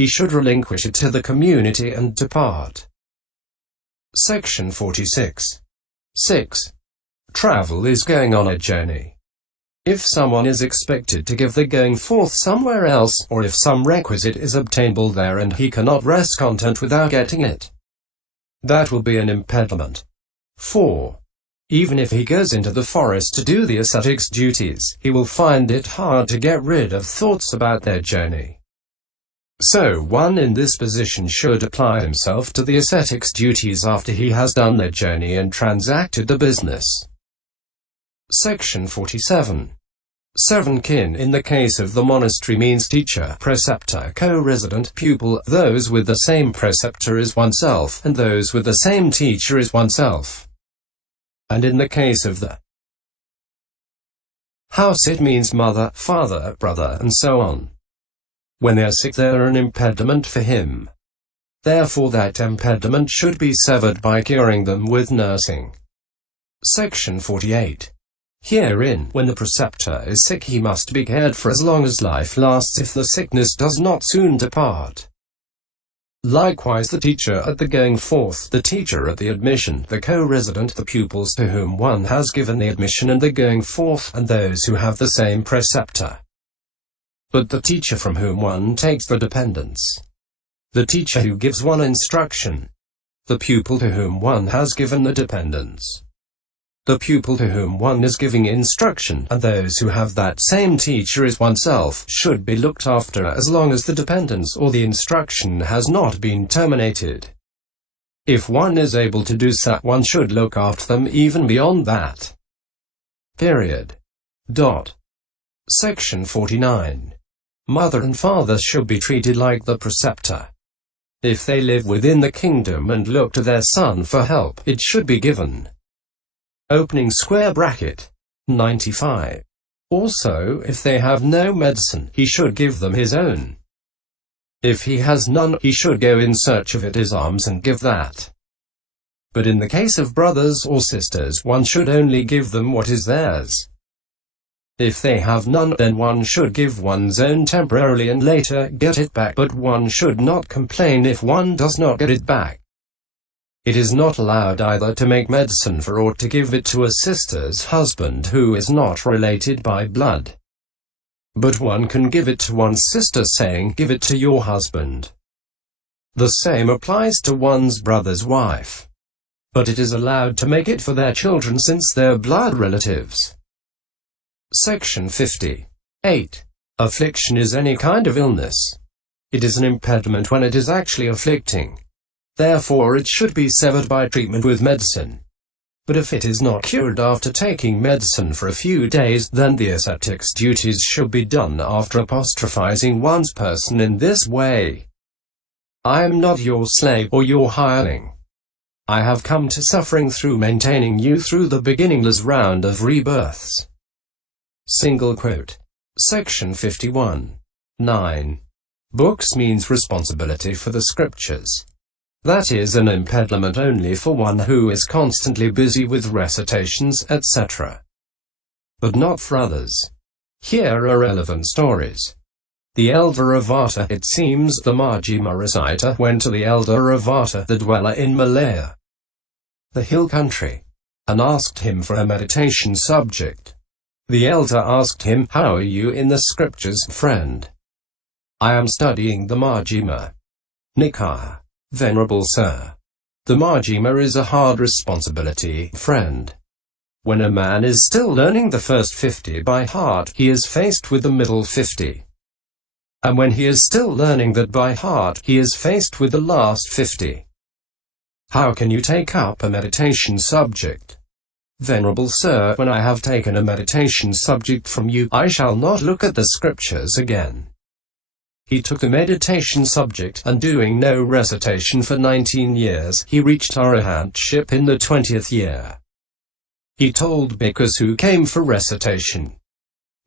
he should relinquish it to the community and depart. Section 46. 6. Travel is going on a journey. If someone is expected to give the going forth somewhere else, or if some requisite is obtainable there and he cannot rest content without getting it, that will be an impediment. 4. Even if he goes into the forest to do the ascetic's duties, he will find it hard to get rid of thoughts about their journey. So one in this position should apply himself to the ascetic's duties after he has done their journey and transacted the business. Section 47. 7 kin in the case of the monastery means teacher, preceptor, co-resident, pupil, those with the same preceptor as oneself, and those with the same teacher as oneself. And in the case of the house it means mother, father, brother, and so on. When they are sick they are an impediment for him. Therefore that impediment should be severed by curing them with nursing. Section 48. Herein, when the preceptor is sick he must be cared for as long as life lasts if the sickness does not soon depart. Likewise the teacher at the going forth, the teacher at the admission, the co-resident, the pupils to whom one has given the admission and the going forth, and those who have the same preceptor. But the teacher from whom one takes the dependence, the teacher who gives one instruction, the pupil to whom one has given the dependence, the pupil to whom one is giving instruction, and those who have that same teacher as oneself, should be looked after as long as the dependence or the instruction has not been terminated. If one is able to do so, one should look after them even beyond that. Period. Section 49. Mother and father should be treated like the preceptor. If they live within the kingdom and look to their son for help, it should be given. Opening square bracket. 95. Also, if they have no medicine, he should give them his own. If he has none, he should go in search of it his arms and give that. But in the case of brothers or sisters, one should only give them what is theirs. If they have none, then one should give one's own temporarily and later get it back, but one should not complain if one does not get it back. It is not allowed either to make medicine for or to give it to a sister's husband who is not related by blood. But one can give it to one's sister saying, "Give it to your husband." The same applies to one's brother's wife. But it is allowed to make it for their children since they're blood relatives. Section 50. 8. Affliction is any kind of illness. It is an impediment when it is actually afflicting. Therefore it should be severed by treatment with medicine. But if it is not cured after taking medicine for a few days, then the ascetic's duties should be done after apostrophizing one's person in this way. I am not your slave or your hireling. I have come to suffering through maintaining you through the beginningless round of rebirths. Single quote. Section 51. 9. Books means responsibility for the scriptures. That is an impediment only for one who is constantly busy with recitations, etc. But not for others. Here are relevant stories. The Elder Assagutta, it seems the Majjhima reciter, went to the Elder Assagutta, the dweller in Malaya, the hill country, and asked him for a meditation subject. The elder asked him, "How are you in the scriptures, friend?" "I am studying the Majjhima Nikaya, Venerable Sir." The Majjhima is a hard responsibility, friend. When a man is still learning the first 50 by heart, he is faced with the middle 50. And when he is still learning that by heart, he is faced with the last 50. How can you take up a meditation subject? "Venerable Sir, when I have taken a meditation subject from you, I shall not look at the scriptures again." He took the meditation subject, and doing no recitation for 19 years, he reached arahantship in the 20th year. He told bhikkhus who came for recitation,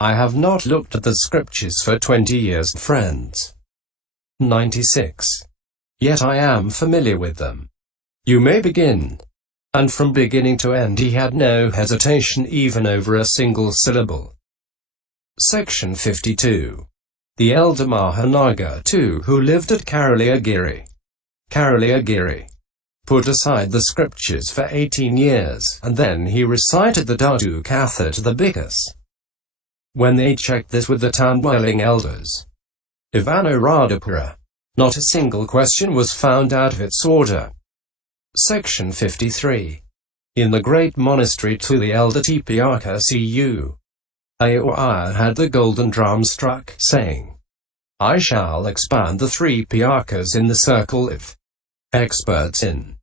"I have not looked at the scriptures for 20 years, friends. 96. Yet I am familiar with them. You may begin." And from beginning to end he had no hesitation even over a single syllable. Section 52. The elder Mahanaga too, who lived at Karaliagiri, put aside the scriptures for 18 years, and then he recited the Dhatu Katha to the Bhikkhu's. When they checked this with the town-dwelling elders of Anuradhapura, not a single question was found out of its order. Section 53. In the great monastery to the elder Piþaka cu. Aoya had the golden drum struck, saying, I shall expand the 3 Piþakas in the circle of experts in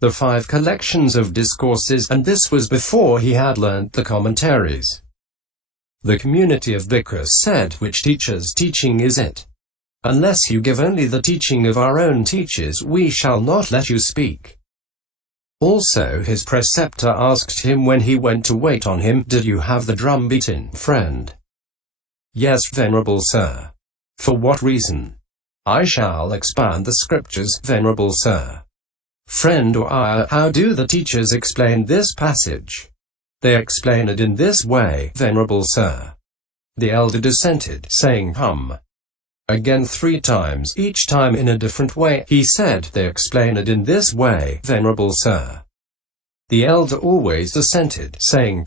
the 5 collections of discourses, and this was before he had learnt the commentaries. The community of Bhikkhus said, which teacher's teaching is it? Unless you give only the teaching of our own teachers, we shall not let you speak. Also his preceptor asked him when he went to wait on him, did you have the drum beaten, friend? Yes, venerable sir. For what reason? I shall expand the scriptures, venerable sir. Friend, or how do the teachers explain this passage? They explain it in this way, venerable sir. The elder dissented, saying again 3 times, each time in a different way. He said, they explain it in this way, venerable sir. The elder always dissented, saying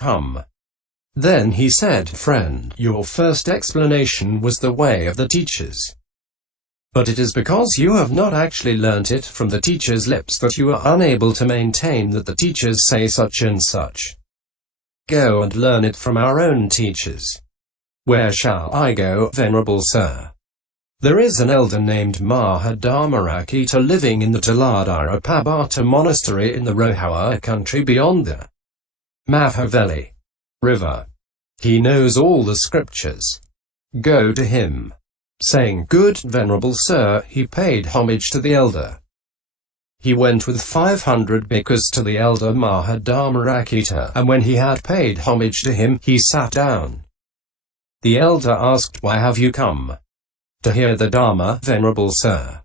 Then he said, friend, your first explanation was the way of the teachers. But it is because you have not actually learnt it from the teacher's lips that you are unable to maintain that the teachers say such and such. Go and learn it from our own teachers. Where shall I go, venerable sir? There is an elder named Mahadharmarakita living in the Taladara Pabata monastery in the Rohua country beyond the Mahaveli river. He knows all the scriptures. Go to him. Saying, good venerable sir, he paid homage to the elder. He went with 500 bhikkhus to the elder Mahadharmarakita, and when he had paid homage to him, he sat down. The elder asked, why have you come? To hear the Dharma, venerable sir.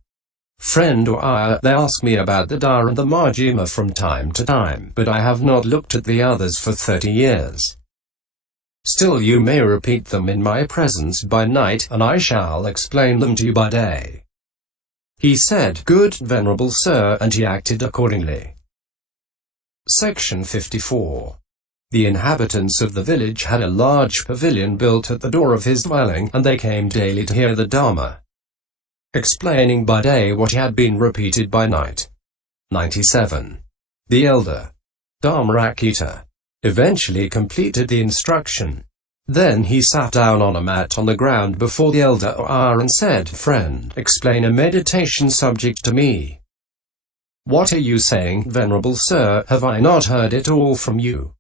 Friend, or they ask me about the Dharma and the Majjhima from time to time, but I have not looked at the others for 30 years. Still you may repeat them in my presence by night, and I shall explain them to you by day. He said, good venerable sir, and he acted accordingly. Section 54. The inhabitants of the village had a large pavilion built at the door of his dwelling, and they came daily to hear the Dharma, explaining by day what had been repeated by night. 97. The elder Dharmarakita eventually completed the instruction. Then he sat down on a mat on the ground before the elder and said, friend, explain a meditation subject to me. What are you saying, venerable sir? Have I not heard it all from you?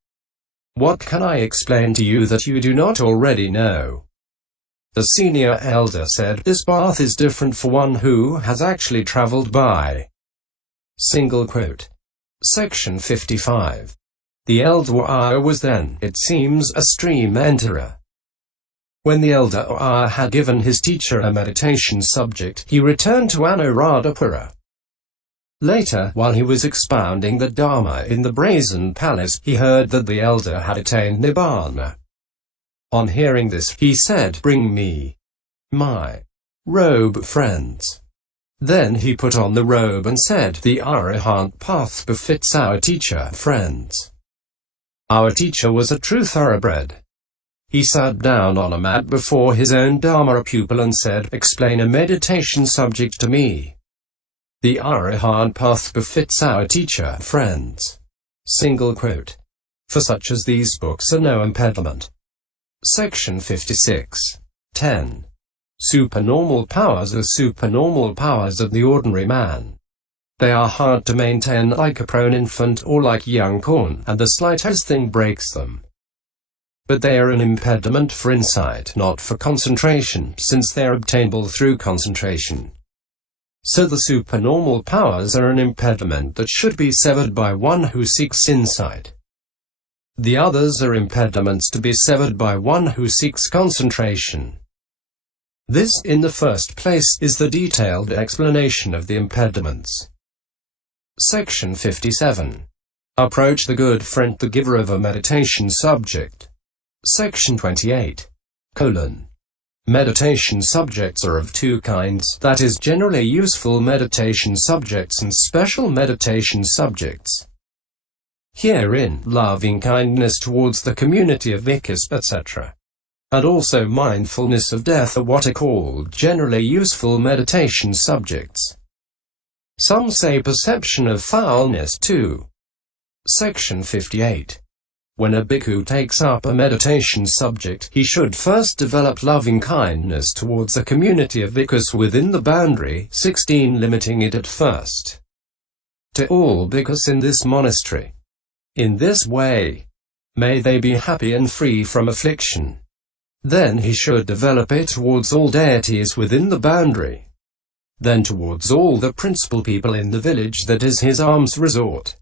What can I explain to you that you do not already know? The senior elder said, this path is different for one who has actually traveled by. Single quote. Section 55. The elder was then, it seems, a stream enterer. When the elder had given his teacher a meditation subject, he returned to Anuradhapura. Later, while he was expounding the Dharma in the brazen palace, he heard that the elder had attained Nibbana. On hearing this, he said, bring me my robe, friends. Then he put on the robe and said, the Arahant path befits our teacher, friends. Our teacher was a true thoroughbred. He sat down on a mat before his own Dharma pupil and said, explain a meditation subject to me. The Arahant path befits our teacher, friends. Single quote. For such as these books are no impediment. Section 56. 10. Supernormal powers are supernormal powers of the ordinary man. They are hard to maintain like a prone infant or like young corn, and the slightest thing breaks them. But they are an impediment for insight, not for concentration, since they are obtainable through concentration. So the supernormal powers are an impediment that should be severed by one who seeks insight. The others are impediments to be severed by one who seeks concentration. This, in the first place, is the detailed explanation of the impediments. Section 57. Approach the good friend, the giver of a meditation subject. Section 28. Meditation subjects are of two kinds, that is, generally useful meditation subjects and special meditation subjects. Herein, loving-kindness towards the community of bhikkhus, etc., and also mindfulness of death are what are called generally useful meditation subjects. Some say perception of foulness too. Section 58. When a bhikkhu takes up a meditation subject, he should first develop loving-kindness towards a community of bhikkhus within the boundary, 16, limiting it at first to all bhikkhus in this monastery. In this way, may they be happy and free from affliction. Then he should develop it towards all deities within the boundary. Then towards all the principal people in the village that is his alms resort.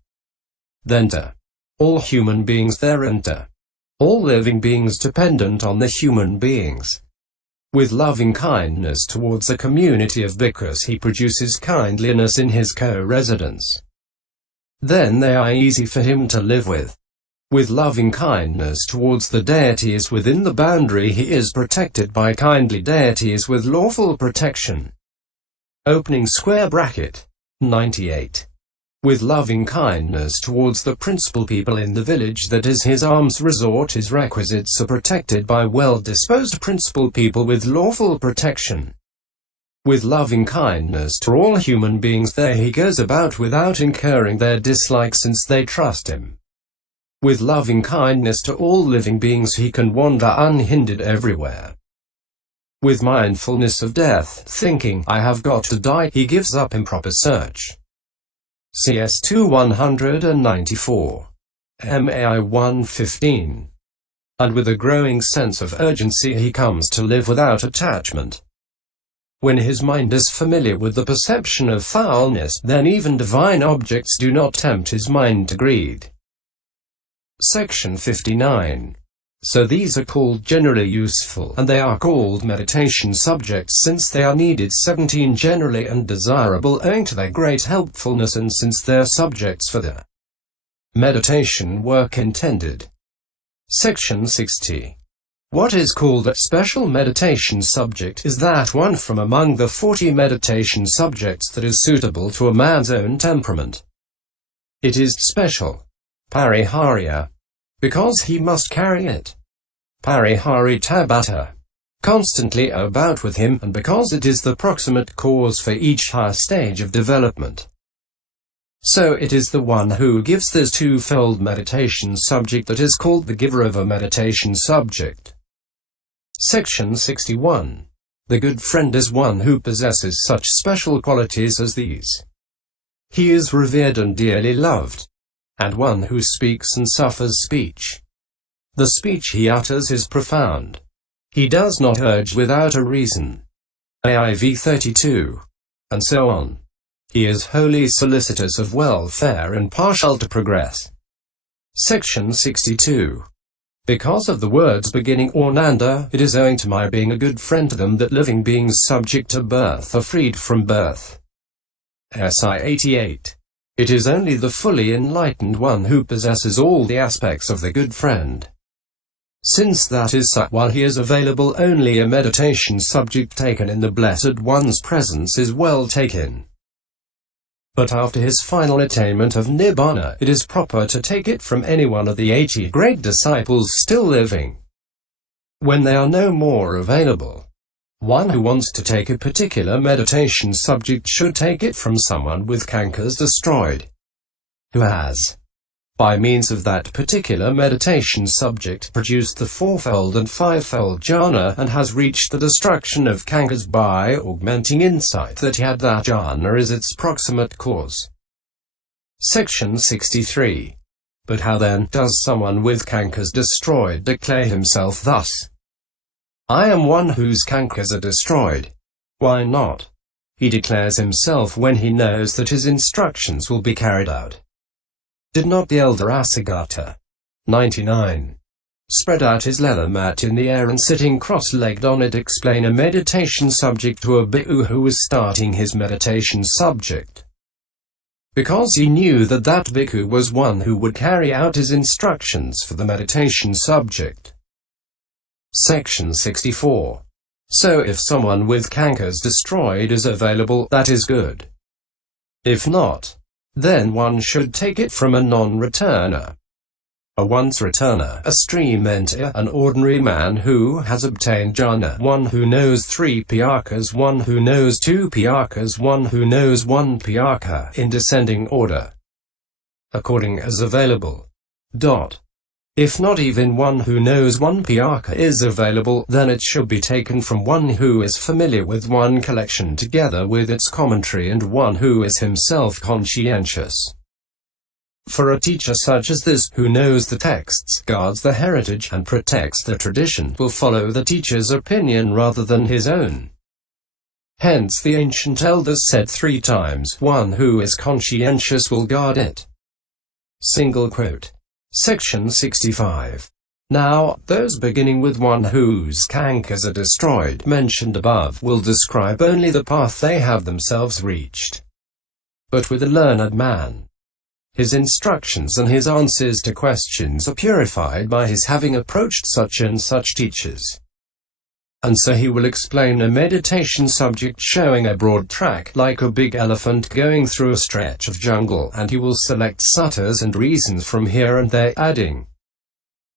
Then to all human beings there and to all living beings dependent on the human beings. With loving kindness towards a community of bhikkhus he produces kindliness in his co-residents. Then they are easy for him to live with. With loving kindness towards the deities within the boundary he is protected by kindly deities with lawful protection. Opening square bracket. 98. With loving kindness towards the principal people in the village that is his alms resort his requisites are protected by well-disposed principal people with lawful protection. With loving kindness to all human beings there he goes about without incurring their dislike since they trust him. With loving kindness to all living beings he can wander unhindered everywhere. With mindfulness of death, thinking, I have got to die, he gives up improper search. CS 2194. MAI 115. And with a growing sense of urgency he comes to live without attachment. When his mind is familiar with the perception of foulness, then even divine objects do not tempt his mind to greed. Section 59. So these are called generally useful, and they are called meditation subjects since they are needed. 17. Generally and desirable owing to their great helpfulness and since they are subjects for the meditation work intended. Section 60. What is called a special meditation subject is that one from among the 40 meditation subjects that is suitable to a man's own temperament. It is special, pariharya, because he must carry it, pariharitabhata, constantly about with him, and because it is the proximate cause for each higher stage of development. So it is the one who gives this twofold meditation subject that is called the giver of a meditation subject. Section 61. The good friend is one who possesses such special qualities as these. He is revered and dearly loved, and one who speaks and suffers speech. The speech he utters is profound. He does not urge without a reason. AIV 32. And so on. He is wholly solicitous of welfare and partial to progress. Section 62. Because of the words beginning Ornanda, it is owing to my being a good friend to them that living beings subject to birth are freed from birth. SI 88. It is only the fully enlightened one who possesses all the aspects of the good friend. Since that is so, while he is available only a meditation subject taken in the Blessed One's presence is well taken. But after his final attainment of Nibbana, it is proper to take it from any one of the 80 great disciples still living. When they are no more available, one who wants to take a particular meditation subject should take it from someone with cankers destroyed, who has, by means of that particular meditation subject, produced the fourfold and fivefold jhana, and has reached the destruction of cankers by augmenting insight that he had that jhana is its proximate cause. Section 63. But how then does someone with cankers destroyed declare himself thus? I am one whose cankers are destroyed. Why not? He declares himself when he knows that his instructions will be carried out. Did not the Elder Assagutta, 99, spread out his leather mat in the air and sitting cross-legged on it explain a meditation subject to a bhikkhu who was starting his meditation subject? Because he knew that that bhikkhu was one who would carry out his instructions for the meditation subject. Section 64. So if someone with cankers destroyed is available, that is good. If not, then one should take it from a non-returner. A once-returner, a stream enter, an ordinary man who has obtained jhana, one who knows 3 Piþakas, one who knows 2 Piþakas, one who knows 1 Piþaka, in descending order, according as available. If not even one who knows 1 Piþaka is available, then it should be taken from one who is familiar with one collection together with its commentary and one who is himself conscientious. For a teacher such as this, who knows the texts, guards the heritage, and protects the tradition, will follow the teacher's opinion rather than his own. Hence the ancient elders said 3 times, one who is conscientious will guard it. Section 65. Now, those beginning with one whose cankers are destroyed, mentioned above, will describe only the path they have themselves reached. But with a learned man, his instructions and his answers to questions are purified by his having approached such and such teachers. And so he will explain a meditation subject showing a broad track, like a big elephant going through a stretch of jungle, and he will select suttas and reasons from here and there, adding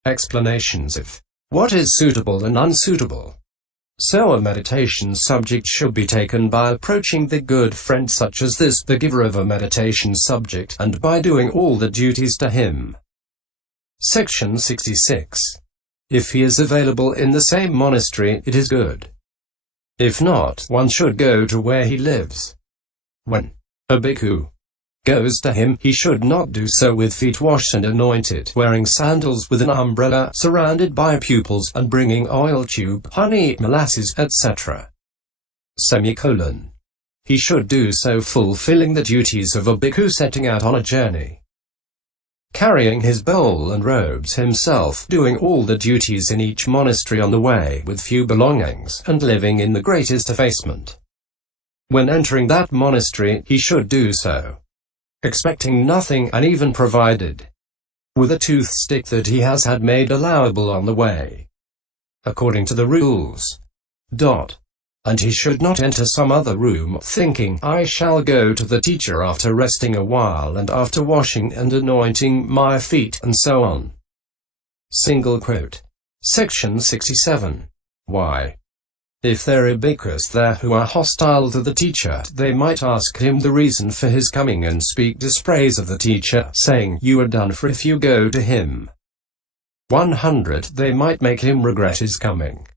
explanations of what is suitable and unsuitable. So a meditation subject should be taken by approaching the good friend such as this, the giver of a meditation subject, and by doing all the duties to him. Section 66. If he is available in the same monastery, it is good. If not, one should go to where he lives. When a bhikkhu goes to him, he should not do so with feet washed and anointed, wearing sandals with an umbrella, surrounded by pupils, and bringing oil tube, honey, molasses, etc. He should do so fulfilling the duties of a bhikkhu setting out on a journey, carrying his bowl and robes himself, doing all the duties in each monastery on the way with few belongings, and living in the greatest effacement. When entering that monastery, he should do so, expecting nothing, and even provided with a toothstick that he has had made allowable on the way, according to the rules. And he should not enter some other room, thinking, I shall go to the teacher after resting a while and after washing and anointing my feet, and so on. Section 67. Why? If there are bhikkhus there who are hostile to the teacher, they might ask him the reason for his coming and speak dispraise of the teacher, saying, you are done for if you go to him. 100. They might make him regret his coming.